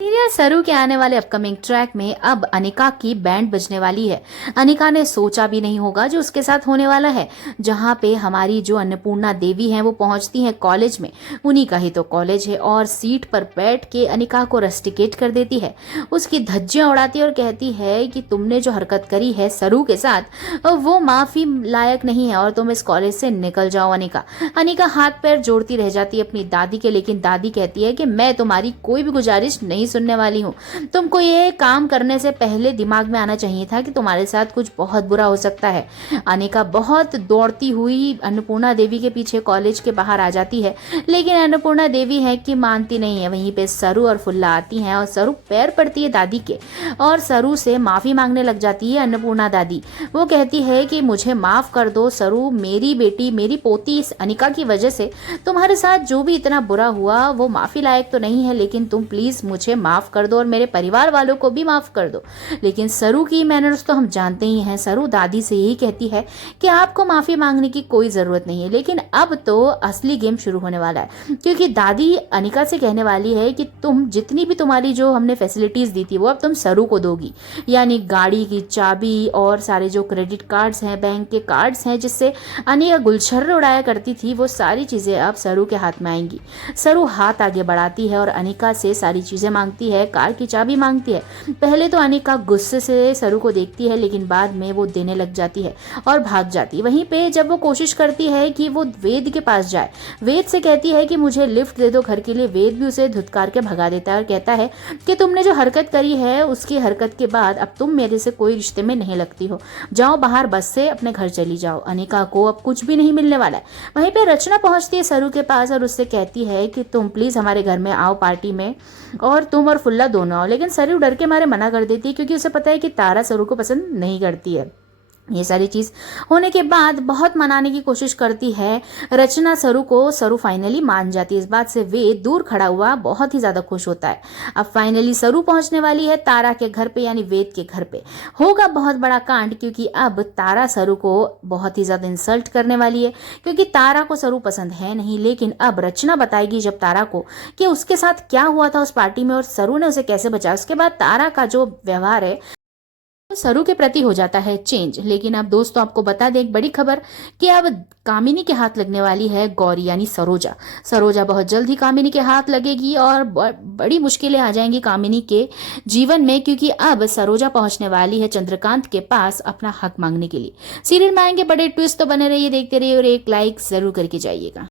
Serial सरू के आने वाले अपकमिंग ट्रैक में अब अनिका की बैंड बजने वाली है। अनिका ने सोचा भी नहीं होगा जो उसके साथ होने वाला है। जहां पे हमारी जो अन्नपूर्णा देवी हैं वो पहुंचती हैं कॉलेज में, उन्हीं का ही तो कॉलेज है, और सीट पर बैठ के अनिका को रस्टिकेट कर देती है, उसकी धज्जियां उड़ाती है और कहती है कि तुमने जो हरकत करी है सरू के साथ वो माफी लायक नहीं है और तुम इस कॉलेज से निकल जाओ। अनिका अनिका हाथ पैर जोड़ती रह जाती है अपनी दादी के, लेकिन दादी कहती है कि मैं तुम्हारी कोई भी गुजारिश नहीं सुनने वाली हूँ। तुमको ये काम करने से पहले दिमाग में आना चाहिए था कि तुम्हारे साथ कुछ बहुत बुरा हो सकता है। अनिका बहुत दौड़ती हुई अन्नपूर्णा देवी के पीछे कॉलेज के बाहर आ जाती है, लेकिन अन्नपूर्णा देवी है कि मानती नहीं है। वहीं पे सरू और फुल्ला आती हैं और सरू पैर पड़ती है दादी के और सरू से माफी मांगने लग जाती है अन्नपूर्णा दादी। वो कहती है कि मुझे माफ कर दो सरू, मेरी बेटी मेरी पोती इस अनिका की वजह से तुम्हारे साथ जो भी इतना बुरा हुआ वो माफी लायक तो नहीं है, लेकिन तुम प्लीज मुझे माफ कर दो और मेरे परिवार वालों को भी माफ कर दो। लेकिन सरू की मैनर्स तो हम जानते ही हैं। सरू दादी से यही कहती है कि आपको माफी मांगने की कोई जरूरत नहीं है। लेकिन अब तो असली गेम शुरू होने वाला है, क्योंकि दादी अनिका से कहने वाली है कि तुम जितनी भी तुम्हारी जो हमने फैसिलिटीज दी थी वो अब तुम सरू को दोगी, यानी गाड़ी की चाबी और सारे जो क्रेडिट कार्ड्स हैं, बैंक के कार्ड्स हैं जिससे अनिका गुलछर्रे उड़ाया करती थी, वो सारी चीजें अब सरू के हाथ में आएंगी। सरू हाथ आगे बढ़ाती है और अनिका से सारी चीजें मांगती है, कार की चाबी मांगती है। पहले तो अनिका गुस्से से सरू को देखती है, लेकिन बाद में वो देने लग जाती है और भाग जाती है। वहीं पे जब वो कोशिश करती है कि वो वेद के पास जाए, वेद से कहती है कि मुझे लिफ्ट दे दो घर के लिए, वेद भी उसे धुतकार के भगा देता है और कहता है कि तुमने जो हरकत करी है उसकी हरकत के बाद अब तुम मेरे से कोई रिश्ते में नहीं लगती हो, जाओ बाहर बस से अपने घर चली जाओ। अनिका को अब कुछ भी नहीं मिलने वाला है। वहीं पे रचना पहुंचती है सरू के पास और उससे कहती है कि तुम प्लीज हमारे घर में आओ पार्टी में, और तुम और फुल्ला दोनों आओ। लेकिन सरू डर के मारे मना कर देती है, क्योंकि उसे पता है कि तारा सरू को पसंद नहीं करती है। ये सारी चीज होने के बाद बहुत मनाने की कोशिश करती है रचना सरू को। सरू फाइनली मान जाती है। इस बात से वेद दूर खड़ा हुआ बहुत ही ज्यादा खुश होता है। अब फाइनली सरू पहुंचने वाली है तारा के घर पे, यानी वेद के घर पे। होगा बहुत बड़ा कांड, क्योंकि अब तारा सरू को बहुत ही ज्यादा इंसल्ट करने वाली है, क्योंकि तारा को सरू पसंद है नहीं। लेकिन अब रचना बताएगी जब तारा को कि उसके साथ क्या हुआ था उस पार्टी में और सरू ने उसे कैसे बचाया। उसके बाद तारा का जो व्यवहार है सरू के प्रति हो जाता है चेंज। लेकिन अब दोस्तों आपको बता दें एक बड़ी खबर कि अब कामिनी के हाथ लगने वाली है गौरी, यानी सरोजा। सरोजा बहुत जल्द ही कामिनी के हाथ लगेगी और बड़ी मुश्किलें आ जाएंगी कामिनी के जीवन में, क्योंकि अब सरोजा पहुंचने वाली है चंद्रकांत के पास अपना हक मांगने के लिए। सीरियल में आएंगे बड़े ट्विस्ट, तो बने रहिए, देखते रहिए और एक लाइक जरूर करके जाइएगा।